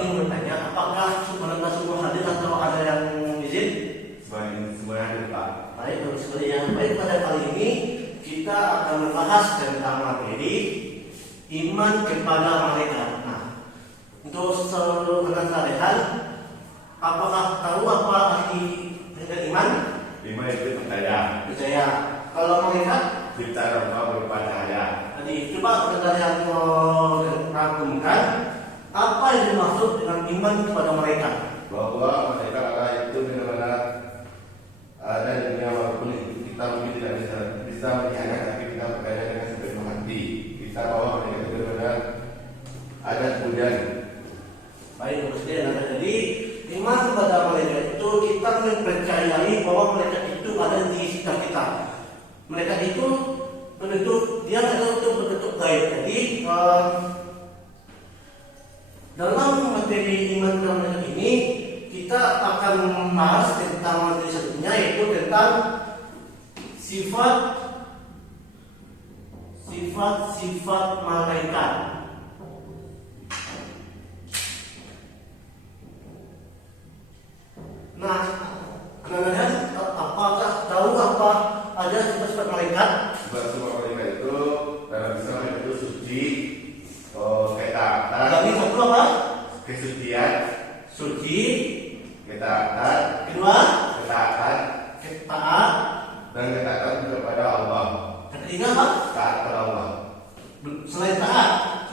ingin bertanya, apakah mereka semua hadir atau ada yang izin? Semuanya hadir, Pak. Baik, bagus sekali ya. Baik, pada kali ini kita akan membahas tentang materi iman kepada malaikat. Nah, untuk seluruh anak kalian, apakah tahu apa arti iman? Iman itu percaya. Percaya. Kalau malaikat? Kita rumah berpercaya. Jadi coba kalian rangkumkan apa yang dimaksud dengan iman kepada malaikat. Bahwa malaikat Allah itu benar-benar ada di dunia, walaupun kita mungkin tidak bisa melihatnya, tapi kita percaya dengan sepenuh hati kita bahwa malaikat itu benar-benar ada kemudian. Baik, maksudnya jadi iman kepada malaikat itu kita mempercayai bahwa malaikat itu ada di sekitar kita. Malaikat itu bentuk dia adalah bentuk gaib. Jadi dalam materi iman kepada malaikat ini kita akan membahas tentang materi satunya, yaitu tentang sifat malaikat. Nah, kalian apakah tahu apa ada sifat malaikat? Sifat malaikat itu dalam Islam itu suci, ketaatan. Tapi satu apa? Kesucian, Suci. ketaatan. Kedua, Ketaatan taat. dan ketaatan kepada Allah. Ketiga apa? Taat kepada Allah. Selain taat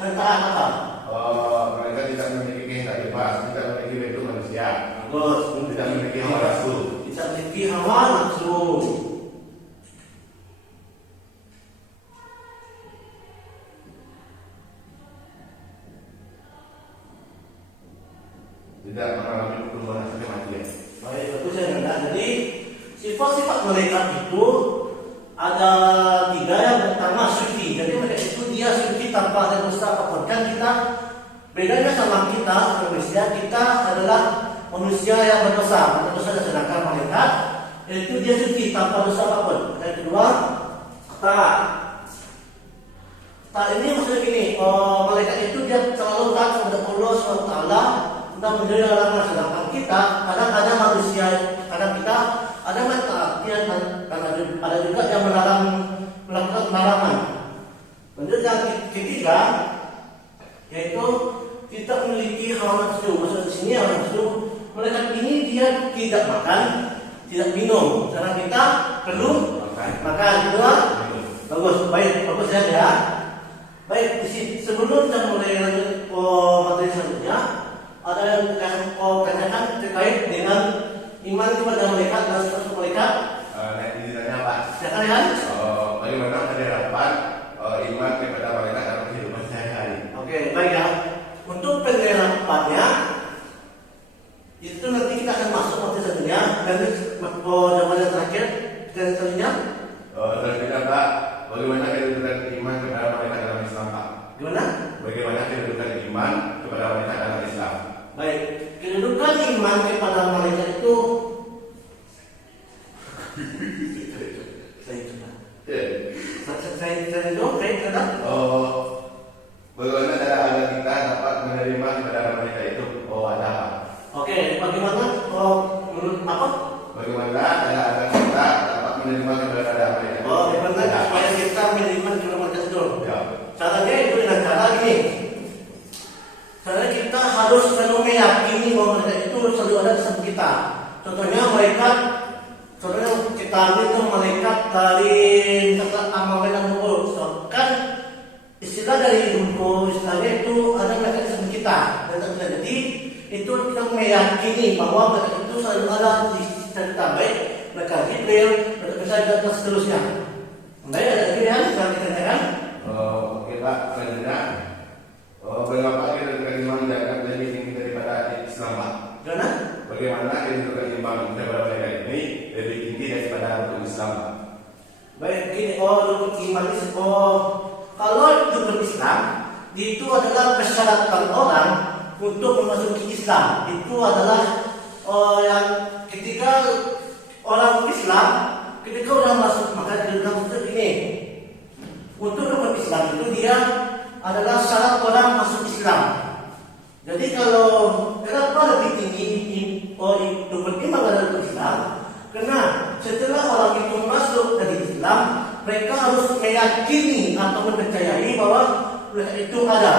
apa? Mereka tidak memiliki kehendak bebas, tidak memiliki bentuk manusia, Bagus. tidak memiliki hawa nafsu. Tidak memiliki hawa nafsu. Tidak mengalami perubahan sampai kematian. Baik, bagus ya Nanda. Jadi sifat-sifat malaikat itu ada tiga. Yang pertama suci. Jadi mereka itu dia suci tanpa ada dosa apapun. Kan kita bedanya sama kita manusia, kita adalah manusia yang berdosa. Sedangkan malaikat itu dia suci tanpa dosa apapun. Yang kedua, taat. Taat ini maksudnya gini, malaikat itu dia selalu taat kepada Allah SWT untuk menjadi larangan. Sedangkan kita kadang-kadang manusia, kadang kita ada mentaatian dan ada juga yang melakukan larangan. Kemudian yang ketiga, yaitu kita memiliki hawa nafsu. Maksud di sini hawa nafsu, malaikat ini dia tidak makan, tidak minum. Karena kita perlu makan. Kedua, bagus ya. Baik, sebelum kita mulai lanjut materi selanjutnya, ada yang tanyakan terkait dengan iman kepada malaikat dan sifat malaikat. Ini ditanya Pak. Silakan ya. Bagaimana penerapan iman kepada malaikat dalam kehidupan sehari-hari? Oke, baik ya. Untuk penerapannya itu nanti kita akan masuk materi selanjutnya. Dan jawaban terakhir dan selanjutnya. Selanjutnya Pak, bagaimana kedudukan iman kepada malaikat dalam Islam Pak? Gimana? Bagaimana kedudukan iman kepada malaikat dalam Islam? Baik, kedudukan iman kepada malaikat itu Bagaimana cara kita dapat menerima kepada malaikat itu? Ada apa? Oke, bagaimana menurut apa? Bagaimana cara kita dapat menerima kepada malaikat itu? Bagaimana supaya kita menerima kepada malaikat itu? Ya. Caranya itu dengan cara gini. Karena kita harus selalu meyakini bahwa malaikat itu selalu ada di samping kita. Contohnya kita ambil itu malaikat dari amal dan hukum. Kan istilah dari buku istilahnya itu ada malaikat di samping kita. Dan jadi itu kita meyakini bahwa malaikat itu selalu ada di sekitar kita. Baik malaikat Jibril, malaikat Mikail dan seterusnya. Baik, ada lagi yang bisa kita tanyakan? Oke Pak, selanjutnya bagaimana kedudukan iman malaikat lebih tinggi daripada Islam Pak? Gimana? Bagaimana kedudukan iman kepada malaikat ini lebih tinggi daripada rukun Islam Pak? Baik, begini, rukun iman itu kalau rukun Islam itu adalah persyaratan orang untuk memasuki Islam. Itu adalah yang ketika orang Islam ketika sudah masuk, maka dia bilang ini untuk rukun Islam itu dia adalah syarat orang masuk Islam. Jadi kalau kenapa lebih tinggi itu beriman dalam Islam? Karena setelah orang itu masuk dari Islam, mereka harus meyakini atau mempercayai bahwa mereka itu ada.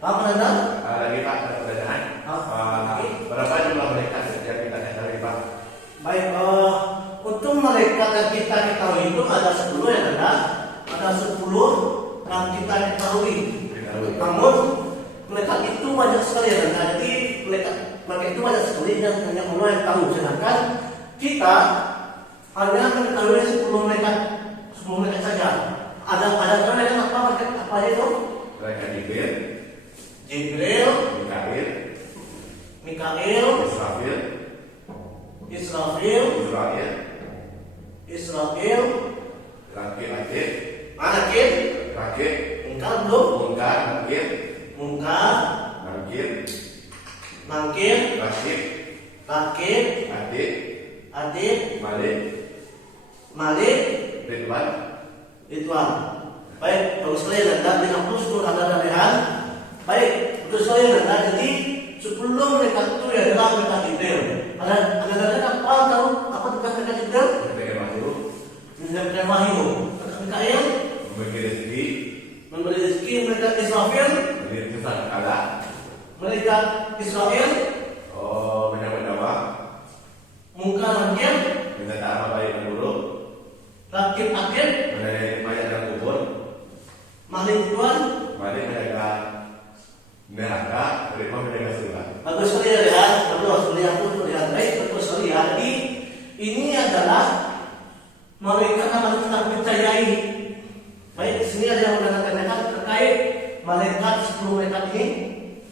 Apa anda? Lagi Pak, ada pertanyaan. Berapa jumlah mereka setiap kita ketahui Pak? Baik, untuk mereka yang kita ketahui itu ada 10 ya ada 10 yang kita ketahui. Namun mereka itu banyak sekali ya, jadi mereka itu banyak sekali dan hanya Allah yang tahu. Sedangkan kita hanya mengetahui 10 mereka saja. Ada mereka apa itu? Mereka Jibril, Mikail, Israfil, Rakib, Mungkar, Nangkir, Adib, Malik, Ridwan. Baik, bagus sekali Anda dengan usul Anda dalihan. Baik, betul sekali Anda. Jadi sebelum mereka itu ya adalah mereka Jibril. Ada apa tahu apa tugas mereka Jibril? Memberikan wahyu. Mikail memberi rezeki. Mereka Israfil mereka Israel. Mungkar Nakir, Rakib Akib, Malik Tuan. Bagus sekali ya lihat, baik betul sekali ya. Jadi ini adalah mereka harus kita percayai. Baik, di sini ada yang mengatakan terkait malaikat 10 malaikat ini.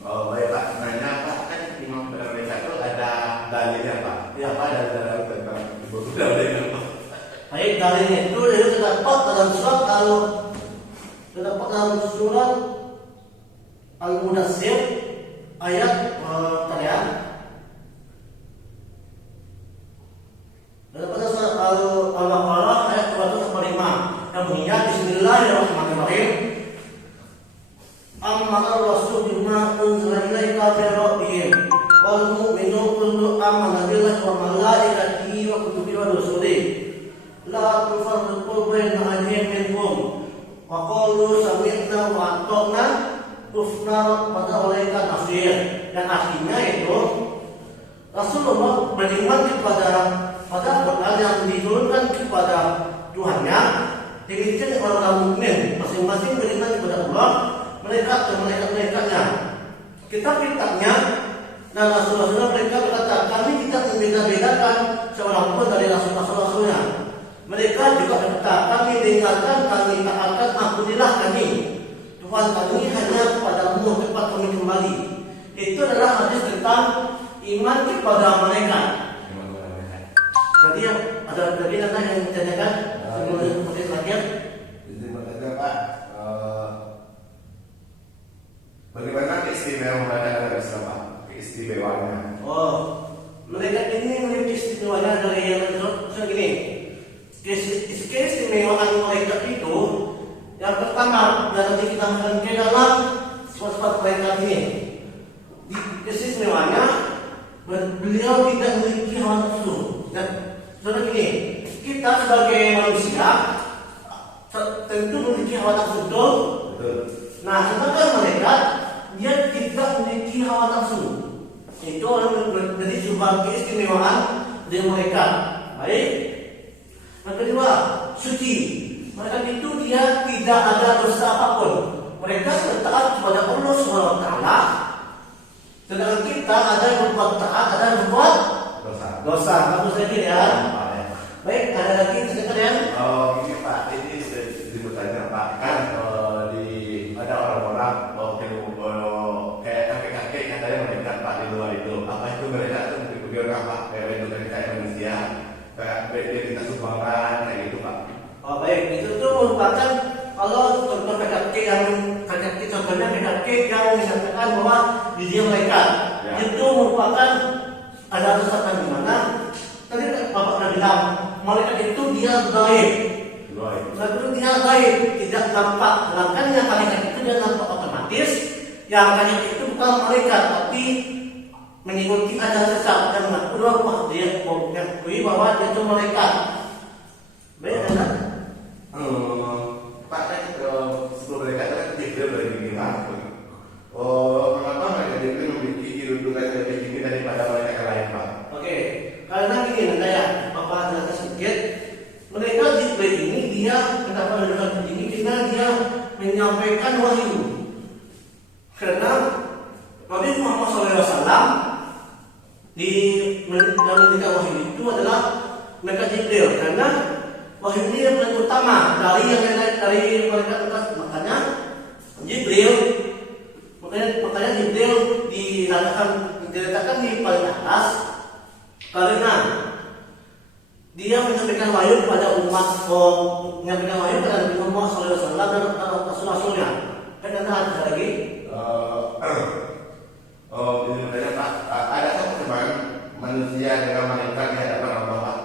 Oh baik Pak, nanya Pak, kan Imam Mereka itu ada dalilnya Pak. Ya Pak, ada dalil tentang dalilnya Pak. Baik, dalilnya itu terdapat dalam surat Al-Mudassir ayat dalam surat Al-Baqarah ayat 245 yang bunyinya Bismillahirrahmanirrahim. Amana Rasul bima unzila ilaika min rabbihim wal mu'minu kullu amana billahi wa malaikatihi wa kutubihi wa rusulihi la tufarriqu baina ahadin minhum wa qalu sami'na wa ata'na ufna pada olaika nafir. Dan artinya itu Rasulullah beriman kepada Quran yang diturunkan kepada Tuhannya. Demikian orang mukmin masing-masing beriman kepada Allah, mereka-nya, kitab-kitabnya, dan rasul-rasulnya. Mereka berkata, kami tidak membeda-bedakan seorang pun dari rasul-rasulnya. Mereka juga berkata, kami dengarkan, kami taatkan, ampunilah kami, Tuhan kami hanya kepadamu tempat kami kembali. Itu adalah hadis tentang iman kepada mereka. Jadi ada lagi yang ditanyakan sebelum hadis lagi. Pak, bagaimana keistimewaan dalam Islam Pak? Keistimewaannya? Mereka ini memiliki istimewanya dari yang begini. Keistimewaan mereka itu yang pertama, dan nanti kita akan ke dalam sifat mereka ini. Keistimewaannya, beliau tidak memiliki hawa nafsu. Dan saudara gini, kita sebagai manusia tentu memiliki hawa nafsu, betul? Nah, sedangkan mereka dia tidak memiliki hawa nafsu. Itu menjadi sebuah keistimewaan dari mereka. Baik. Yang kedua, suci. Mereka itu dia tidak ada dosa apapun. Mereka taat kepada Allah SWT. Sedangkan kita ada yang berbuat taat, ada yang berbuat dosa. Bagus lagi ya. Baik, ada lagi sekalian. Ini Pak, ini bertanya Pak, kan ada orang-orang kayak kakek-kakek yang tadi mereka Pak di luar itu. Apa itu mereka itu mengikuti orang Pak? Kayak itu kayak manusia, kayak dia minta sumbangan kayak gitu Pak. Baik, itu tuh merupakan kalau contoh kakek yang contohnya kakek yang menyatakan bahwa di dia mereka itu merupakan ada kesesatan di mana tadi Bapak sudah bilang mereka itu dia gaib. Lalu dia gaib, tidak nampak. Sedangkan yang kalian itu dia nampak otomatis. Yang kalian itu bukan bukan malaikat, tapi mengikuti ajaran sesat dan mengaku bahwa dia mengakui bahwa dia itu malaikat. Baik, kan? Pak, kan sebelum mereka kan Jibril dari Bima. Mengapa mereka Jibril memiliki kedudukan yang lebih tinggi daripada malaikat yang lain, Pak? Oke, karena gini nanti ya, Bapak jelaskan sedikit. Mereka Jibril ini dia mendapat kedudukan tinggi karena dia menyampaikan wahyu. Karena Nabi Muhammad SAW di dalam tiga wahyu itu adalah mereka Jibril, karena wahyu ini yang paling utama dari yang lain dari mereka atas. Makanya Jibril diletakkan di paling atas karena dia menyampaikan wahyu kepada umat, menyampaikan wahyu kepada Nabi Muhammad SAW dan rasul-rasulnya. Kan ada lagi? Jadi bertanya Pak, ada perkembangan manusia dengan malaikat di hadapan Allah, Pak?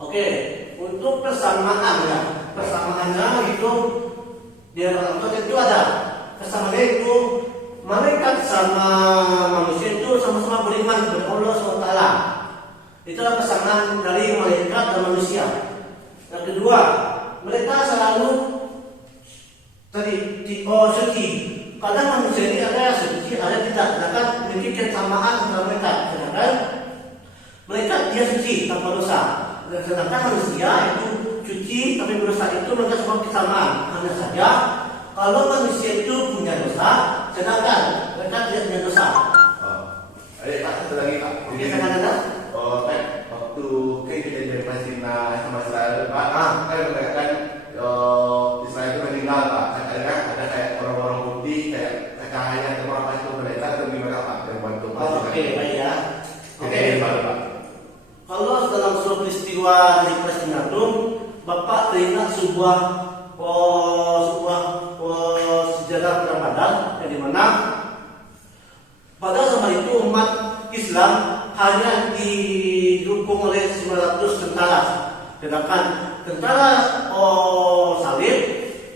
Oke, untuk persamaannya itu di hadapan Allah itu ada. Persamaannya itu malaikat sama manusia itu sama-sama beriman kepada Allah SWT. Itulah persamaan dari malaikat dan manusia. Yang kedua, mereka selalu suci. Kadang manusia ini ada yang suci, ada yang tidak. Sedangkan memiliki kesamaan dengan mereka. Sedangkan mereka dia suci tanpa dosa. Sedangkan manusia itu suci tapi berdosa, itu mereka semua kesamaan. Hanya saja kalau manusia itu punya dosa, sedangkan mereka tidak punya dosa. Pak, satu lagi Pak. Oke, sangat ada. Kan waktu kita jadi Palestina sama Israel, Pak, kan Israel itu meninggal, Pak. Ada kayak orang-orang putih, kayak cahaya atau apa itu mereka atau gimana, Pak, yang bantu Palestina? Oke, baik ya. Oke, Pak. Kalau dalam sebuah peristiwa di Palestina itu, Bapak teringat sebuah sejarah perang Badar, yang dimana pada zaman itu umat Islam hanya didukung oleh 900 tentara, sedangkan tentara Salib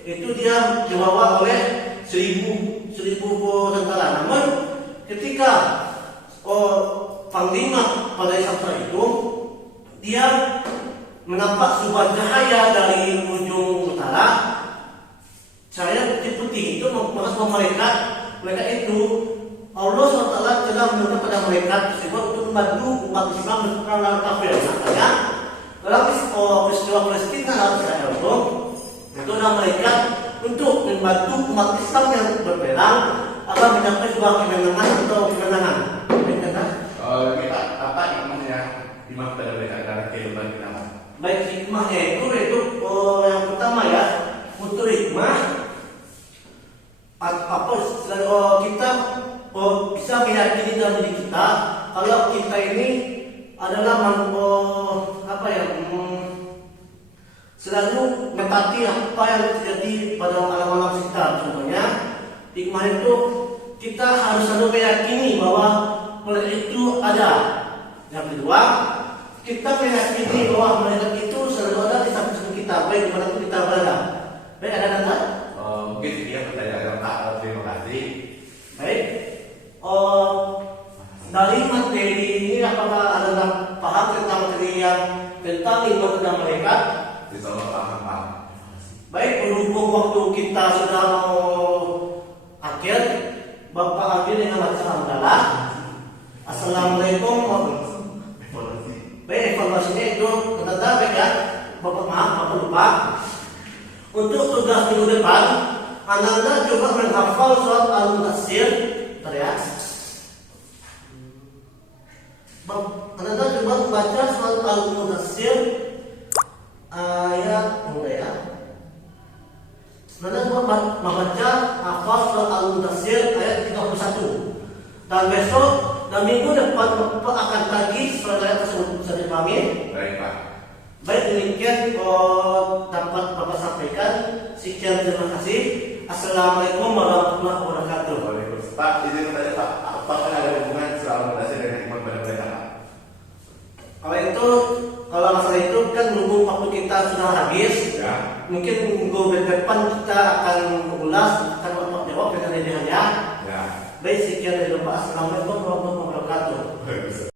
itu dia dibawa oleh 1000 tentara. Namun ketika panglima pada saat itu dia menampak sebuah cahaya dari ujung utara, cahaya putih itu maksud mereka itu Allah SWT telah menurunkan pada mereka tersebut untuk membantu umat Islam melawan kafir. Makanya dalam peristiwa Palestina dan Israel itu adalah mereka untuk membantu umat Islam yang berperang agar mencapai sebuah kemenangan atau kemenangan. Kita apa hikmahnya pada mereka dalam kehidupan kita, Pak? Baik, hikmahnya itu yang pertama ya, untuk hikmah kita bisa meyakini dalam diri kita kalau kita ini adalah selalu menepati apa yang terjadi pada alam-alam sekitar. Contohnya hikmah itu kita harus selalu meyakini bahwa mereka itu ada. Yang kedua, kita meyakini bahwa mereka itu selalu ada di samping kita, baik dimanapun kita berada. Baik, ada nanda? Mungkin dia pertanyaan Pak. Terima kasih. Baik. Dari materi ini apakah anda paham tentang materi yang tentang iman dan malaikat? Insyaallah paham, Pak. Baik, berhubung waktu kita sudah mau akhir, Bapak akhir dengan baca hamdalah. Assalamualaikum warahmatullahi wabarakatuh. Baik, evaluasinya itu tentang baik ya. Bapak maaf, Bapak lupa. Untuk tugas minggu depan, Anda coba menghafal surat Al-Mudaththir. Bentar ya. Anda coba baca surat Al-Mudaththir ayat ya. Anda coba membaca hafal surat Al-Mudaththir ayat 31. Dan besok dan minggu depan Bapak akan tagih surat ayat tersebut. Bisa dipahami? Baik, Pak. Baik, demikian dapat Bapak sampaikan. Sekian, terima kasih. Assalamualaikum warahmatullahi wabarakatuh. Waalaikumsalam. Pak, izin bertanya Pak, apakah ada hubungan soal mendasar dengan hikmah pada mereka, Pak? Kalau masalah itu kan berhubung waktu kita sudah habis, Ya. mungkin minggu depan kita akan mengulas, akan Bapak jawab dengan lebih hanya. Ya. Baik, sekian dari Bapak. Assalamualaikum warahmatullahi wabarakatuh. Bagus.